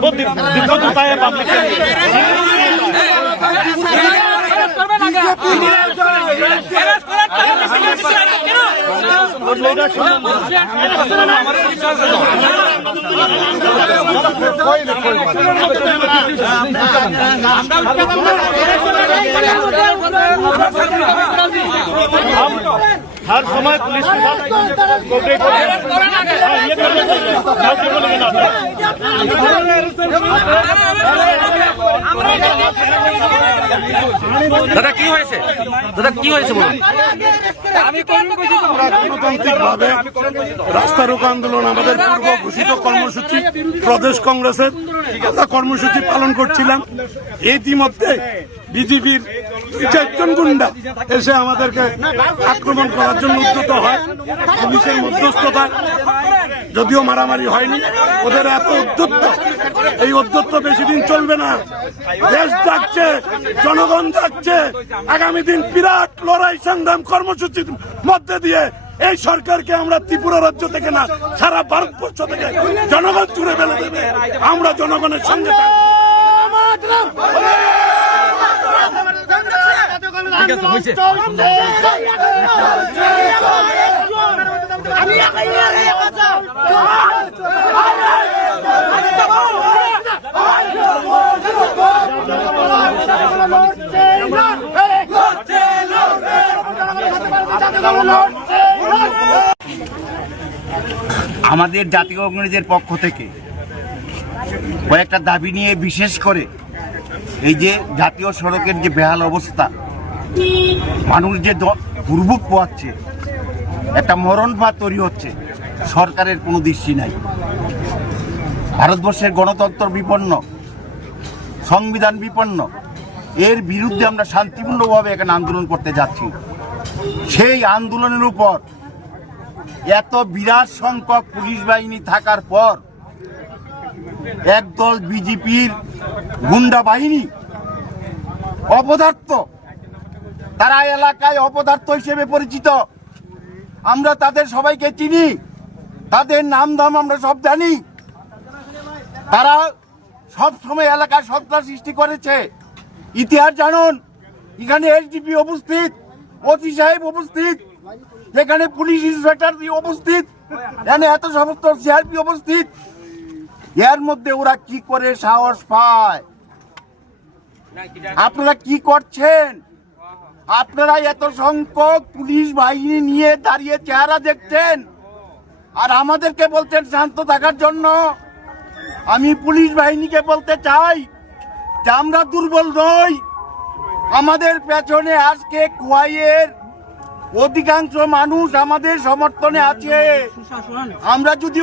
बहुत दिक्कत होता है पब्लिक के हर समय पुलिस के साथ कोऑपरेट ये करना चाहिए। দাদা কি হয়েছে? দাদা কি হয়েছে বলুন। গণতান্ত্রিকভাবে রাস্তা রোকো আন্দোলন আমাদের পূর্ব ঘোষিত কর্মসূচি, প্রদেশ কংগ্রেসের আমরা কর্মসূচি পালন করছিলাম। ইতিমধ্যে বিজেপির 4জন গুন্ডা এসে আমাদেরকে আক্রমণ করার জন্য উদ্যত হয়। পুলিশের মধ্যস্থতা, যদিও মারামারি হয়নি, ওদের এত উদ্যত্ত, এই উদ্যত্ত বেশি দিন চলবে না। দেশ যাচ্ছে, জনগণ যাচ্ছে। আগামী দিন বিরাট লড়াই সংগ্রাম কর্মসূচির মধ্যে দিয়ে এই সরকারকে আমরা ত্রিপুরা রাজ্য থেকে না, সারা ভারতবর্ষ থেকে জনগণ জুড়ে ফেলে দেবে। আমরা জনগণের সঙ্গে আমাদের জাতীয় কংগ্রেসের পক্ষ থেকে কয়েকটা দাবি নিয়ে, বিশেষ করে এই যে জাতীয় সড়কের যে বেহাল অবস্থা, মানুষ যে দুর্ভোগ পোহাচ্ছে, একটা মরণফাঁদ তৈরি হচ্ছে, সরকারের কোনো দৃষ্টি নাই। ভারতবর্ষের গণতন্ত্র বিপন্ন, সংবিধান বিপন্ন, এর বিরুদ্ধে আমরা শান্তিপূর্ণভাবে এখানে আন্দোলন করতে যাচ্ছি। সেই আন্দোলনের উপর এত বিরাট সংখ্যক পুলিশ বাহিনী থাকার পর একদল বিজেপির গুন্ডা বাহিনী, অপদার্থ, তারা এলাকায় অপদার্থ হিসেবে পরিচিত। আমরা তাদের সবাইকে চিনি, তাদের নাম দাম আমরা সব জানি। তারা সব সময় এলাকায় সন্ত্রাস সৃষ্টি করেছে। ইতিহাস জানুন, এখানে এসডিপি উপস্থিত, ওসি সাহেব উপস্থিত, এখানে পুলিশ ইন্সপেক্টর উপস্থিত, এখানে এত সমস্ত সিআরপি উপস্থিত। এর মধ্যে ওরা কি করে সাহস পায়? আপনারা কি করছেন? আপনারা এত সংখ্যক পুলিশ বাহিনী নিয়ে দাঁড়িয়ে চেহারা দেখছেন, আর আমাদেরকে বলছেন শান্ত থাকার জন্য। আমি পুলিশ বাহিনীকে বলতে চাই যে আমরা দুর্বল নই। আমাদের পেছনে আজকে খোয়াইয়ের অধিকাংশ মানুষ আমাদের সমর্থনে আছে। আমরা যদি